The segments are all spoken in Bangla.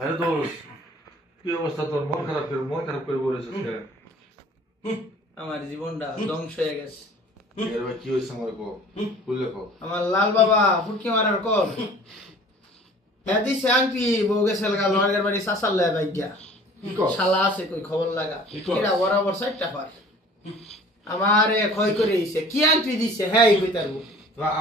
আরে দোস্ত কি অবস্থা তোর? মন খারাপ করে বলেছিস কে? আমার জীবনটা ধ্বংস হয়ে গেছে। এর ভাই কি হইছে আমার কো? বুঝলে কো? আমার লাল বাবা ফুটকি মারার কর হ্যাঁ সে আংটি বউ গেছে লড়াইয়ের বাড়ি চাচার লয় ভাইয়া শালা আছে কই খবর লাগা এরা বরাবর 4টা পার আমারে ক্ষয় করে দিছে। কি আংটি দিছে হ্যাঁ এই কই তারবো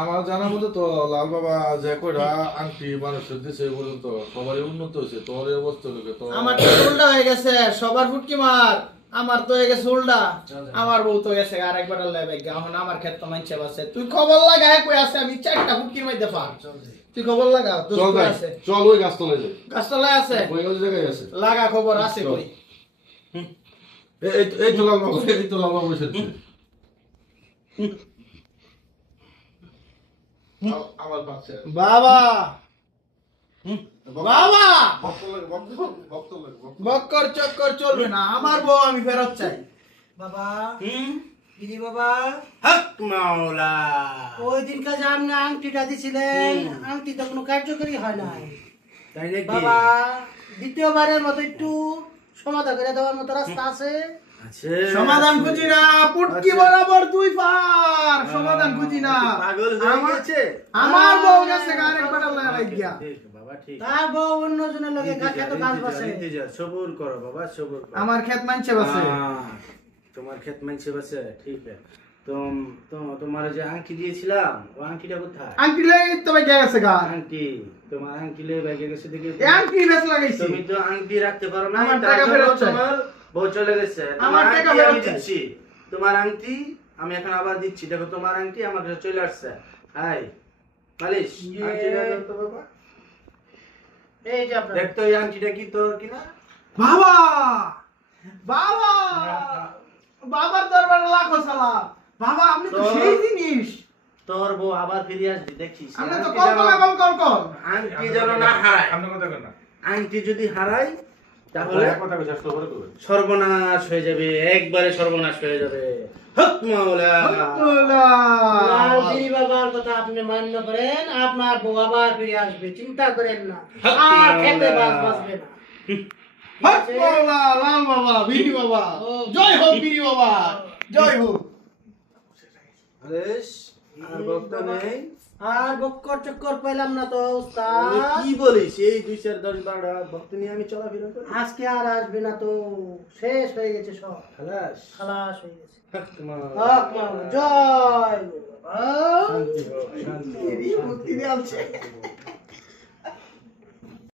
আমার জানা মতো তো লাল বাবা যে কইরা আংটি মানুষের দিছে পর্যন্ত সবারই উন্নত হয়েছে। তোর এই অবস্থা লোকে তো আমার তো উল্টা হয়ে গেছে। সবার ফুটকি মার, আমার তো হয়ে গেছে উল্টা। আমার বউ তো গেছে আরেকবার লয় ভাইয়া। এখন আমার ক্ষেত তো মানছে বাসে। তুই খবর লাগা কই আছে? আমি 4টা ফুটকির মধ্যে পার। তুই খবর লাগা। চল ভাই চল ওই গাছতলায় যাই। গাছতলায় আছে ওই জায়গায় আছে লাগা খবর আছে কই? এই তো লাল বাবা বসে আছে। আমার পাশে বাবা বাবা বক্তব্য বক্কর চক্কর চলবে না। আমার বউ আমি ফেরত চাই। বাবা দিদি বাবা মাওলা ওই দিনকার যে আপনি আংটিটা দিছিলেন আংটি তো কোনো কার্যকরী হয় নাই তাই নাকি বাবা? দ্বিতীয়বারের মতো একটু সমাধান করে দেওয়ার মতো রাস্তা আছে? সমাধান খুঁজি না, পুটকি বরাবর 2 পার। সমাধান খুঁজি না, পাগল হয়ে গেছে। আমার বউ গেছে আরেকবার লাগিয়া। বাবা ঠিক তার বউ অন্যজনের লগে খেতে কাজ বাসে। সবুর করো বাবা সবুর করো। আমার ক্ষেত মানছে বাসে। তোমার ক্ষেত মানছে বাসে ঠিক আছে। তোমার যে আংটি দিয়েছিলাম ও আংটিটা কোথায়? আংটি লেগে তো ভাই গেছে গা। আংটি তোমার আংটি লে ব্যাগে গেছে দেখি। এই আংটি বেশ লাগাইছি। তুমি তো আংটি রাখতে পারো না। আমার টাকা ফেরত চাই। তোমার বউ চলে গেছে। আমার টাকা ফেরত দিচ্ছি। তোমার আংটি আমি এখন আবার দিচ্ছি। দেখো তোমার আংটি আমার কাছে চলে আসছে। হাই মালিশ আংটিটা দাও তো বাবা। এই যে আপনার দেখতো এই আংটিটা কি তোর কিনা? বাবা বাবা বাবার দরবারে লাখো সালাম। বাবা আপনি তো সেই জিনিস। তোর বউ আবার ফিরে আসবি দেখিস। আপনি তো কল আংটি যেন না হারায়। আপনি কথা কর না। আংটি যদি হারায় তাহলে কথা কইছস তো করে কইবে। সর্বনাশ হয়ে যাবে। একবারে সর্বনাশ হয়ে যাবে। হক মাওলা লাল দিদি বাবার কথা আপনি মান্য করেন, আপনার বউ আবার ফিরে আসবে, চিন্তা করেন না। আর খেতে বাঁচবে না। হক মাওলা লাল বাবা বিড়ি বাবা জয় হোক বিড়ি বাবা জয় হোক। আরেশ আর বক্তা নেই। আর বক্কর চক্কর পেলাম না তো আমি উস্তাদ। কি বলিস? এই 2 4 10 12 ভক্ত নিয়ে আমি চলাফেরা করি। আজকে আর আসবে না তো, শেষ হয়ে গেছে সব, খালাস খালাস হয়ে গেছে। হক মাওলা হক মাওলা জয় গুরু বাবা। শান্তি হোক, শান্তি হোক, এই মুক্তি শান্তি দিয়ে হোক, আছে। শান্তি হোক।